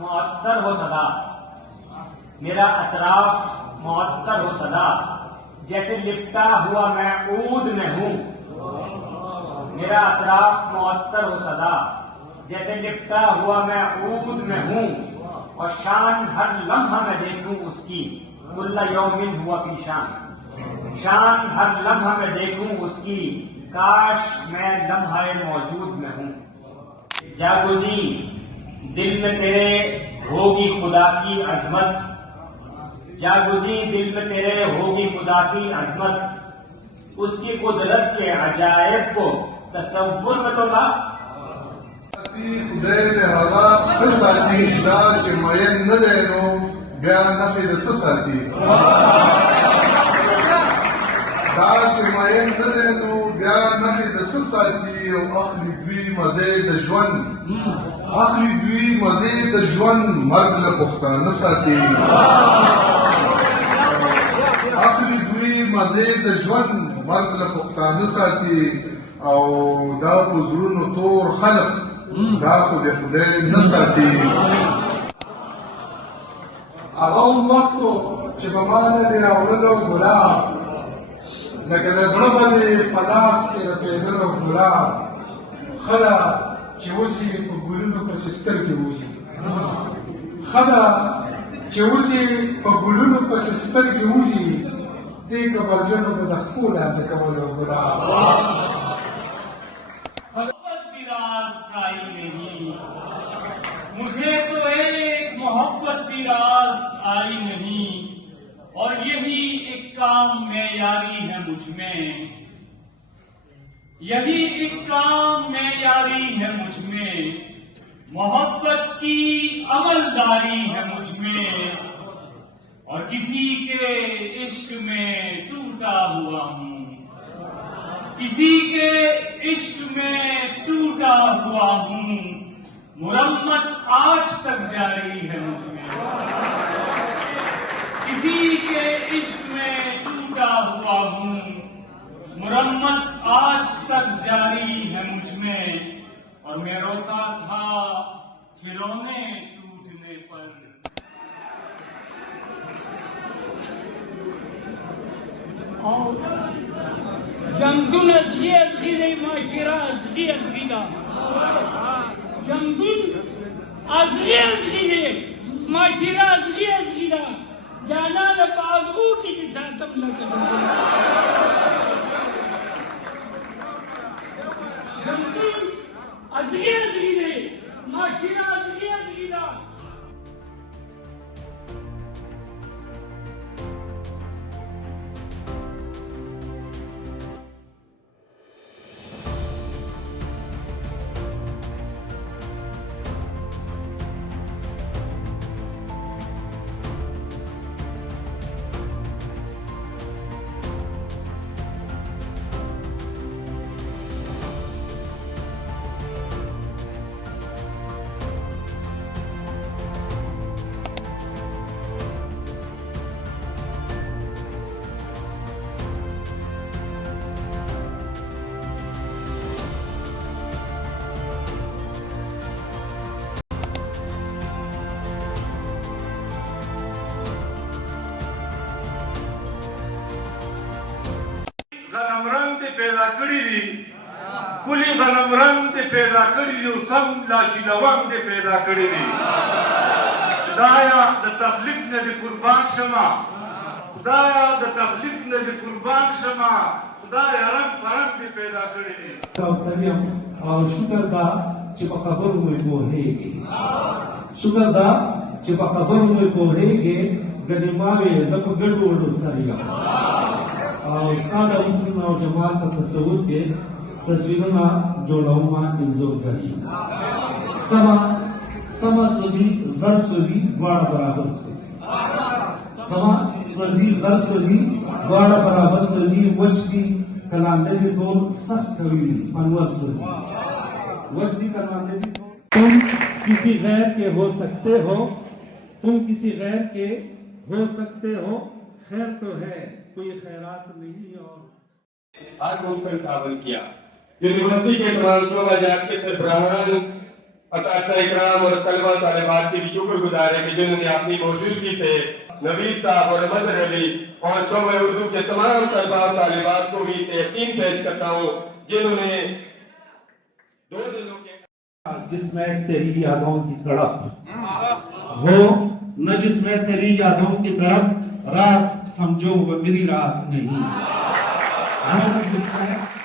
मुअत्तर हो सदा, मेरा अतराफ मुअत्तर हो सदा, जैसे लिपटा हुआ मैं ऊद में हूँ। मेरा अतराफ मुअत्तर हो सदा, जैसे लिपटा हुआ मैं ऊद में हूँ। और शान हर लम्हा में देखूं उसकी, कुल्ला यौमिन हुआ की शान। शान हर लम्हा में देखूं उसकी, काश मैं लम्हाए मौजूद में हूँ। जागुज़ी दिल में तेरे होगी खुदा की अजमत, जागुज़ी दिल में तेरे होगी खुदा की अजमत। उसकी कुदरत के अजायब को तसव्वुर में तो ला। खुदाई दे हवा साथी दा चे मयन न देनो बया नफी द साथी दा चे मयन न देनो बया नफी द साथी। और अखली द्वी मजे द जवन, अखली द्वी मजे द जवन मर्ग ल पुख्तान साथी। अखली द्वी मजे द जवन मर्ग ल पुख्तान साथी। और दा पुजरुन तोर खलक دا خو د خدای نه ساتي. هغه وخت چې په ما نه دی راوړلو ګلاب، لکه د زړه باندې په لاس کې رپېدلو ګلاب. ښه ده چې اوسې په ګلونو پسې سترګې اوسي، ښه ده چې اوسې په ګلونو پسې سترګې اوسي. دې کبرجنو به د ښکلو لاندې کولو ګلاب. मुझे तो एक मोहब्बत भी रास आई नहीं, और यही एक काम में यारी है मुझ में, यही एक काम में यारी है मुझ में। मोहब्बत की अमलदारी है मुझ में, और किसी के इश्क में टूटा हुआ हूँ, किसी के इश्क में टूटा हुआ हूँ। मुरम्मत आज तक जारी है मुझ में, किसी के इश्क में टूटा हुआ हूँ। मुरम्मत आज तक जारी है मुझ में, और मैं रोता था खिलौने टूटने पर। जमदुन अजलियत गिरे माशिरा अजलियत गिरा, जमदुन अजलियत गिरे माशिरा अजलियत गिरा। जाना न बागू की निसातम न करो, जमदुन अजलियत गिरे माशिरा अजलियत गिरा। غنمرنګ دې پیدا کړی دي، کلی غنمرنګ دې پیدا کړی دي، او سم لا چې لونګ دې پیدا کړی دي. خدایا د تخلیق نه دې قربان شمه، خدایا د تخلیق نه دې قربان شمه. خدایا رنګ پرنګ دې پیدا کړی دي. او شکر دا چې په خبرو مې پوهېږي، شکر دا چې په خبرو مې پوهېږي. ګجماوې زه په ګډوډو سره یم، او ستا د حسن او جمال په تصور کې تصویرونه جوړوم انځورګري. سما سوزي غر سوزي دواړه برابر سوزي. سما سوزی غر سوزی دواړه برابر سوزی وچ دي کلانده دي ټول سخت کوي پنور سوزی وچ دي کلانده دي تم کسی غیر کے ہو سکتے ہو تم کسی غیر کے ہو سکتے ہو خیر تو ہے کوئی خیرات نہیں اور आज उनका तावन किया यूनिवर्सिटी के तमाम शोबा जात के सरबराहान असातिज़ा इकराम और तलबा तालिबात के भी शुक्रगुजार है कि जिन्होंने अपनी मौजूदगी से नवीद साहब और मजहर अली और शोबा उर्दू के तमाम तलबा और तालिबात को भी तहसीन पेश करता हूँ जिन्होंने 2 दिनों के जिसमें तेरी यादों की तड़प हो न जिसमें तेरी यादों की तड़प रात समझो वो मेरी रात नहीं हो न जिसमें